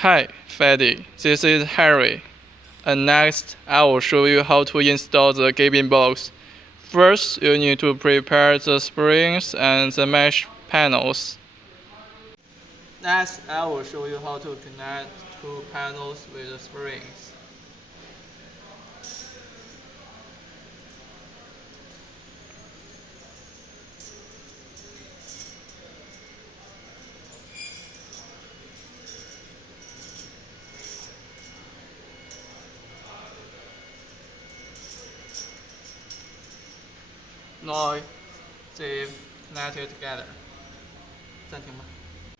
Hi, Freddy. This is Harry. And next, I will show you how to install the Gabion box. First, you need to prepare the springs and the mesh panels. Next, I will show you how to connect two panels with the springs. Now, they connected together. 暂停吧。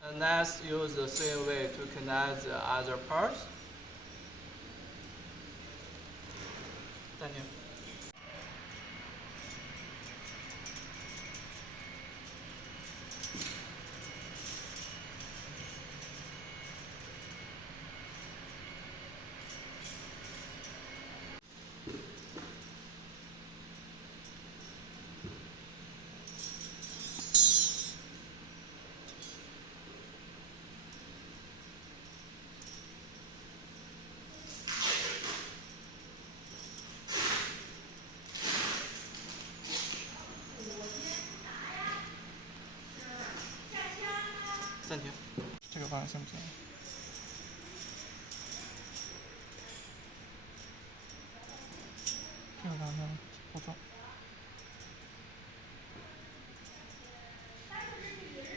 And next, use the same way to connect the other parts. 暂停。暂停，这个方向行不行？这个方向不错。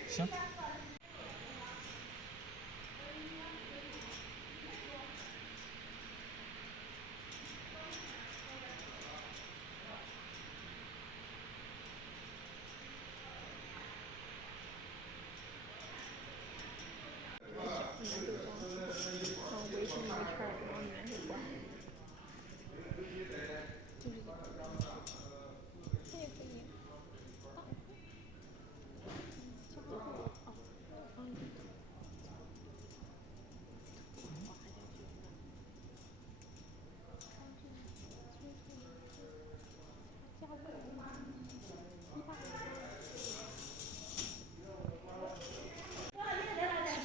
行。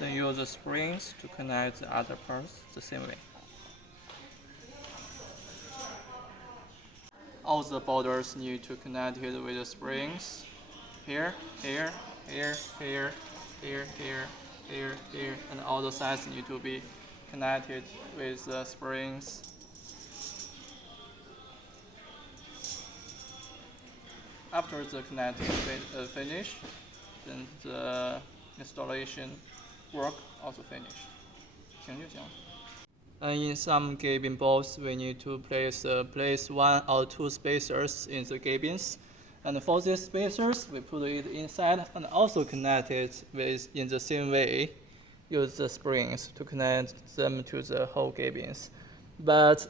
Then use the springs to connect the other parts the same way. All the borders need to connect it with the springs. Here, here, here, here, here, here, here, here, and all the sides need to be connected with the springs. After the connecting finish, then the installation work also finish. 停就行了。And in some Gabion boards, we need to place one or two spacers in the Gabions. And for these spacers, we put it inside and also connect it in the same way. Use the springs to connect them to the whole Gabions. But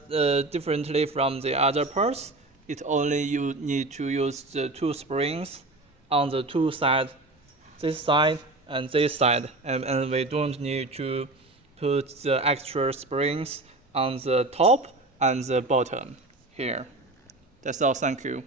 differently from the other parts, it only you need to use the two springs on the two sides, this side and this side, and we don't need to put the extra springs on the top and the bottom here. That's all, thank you.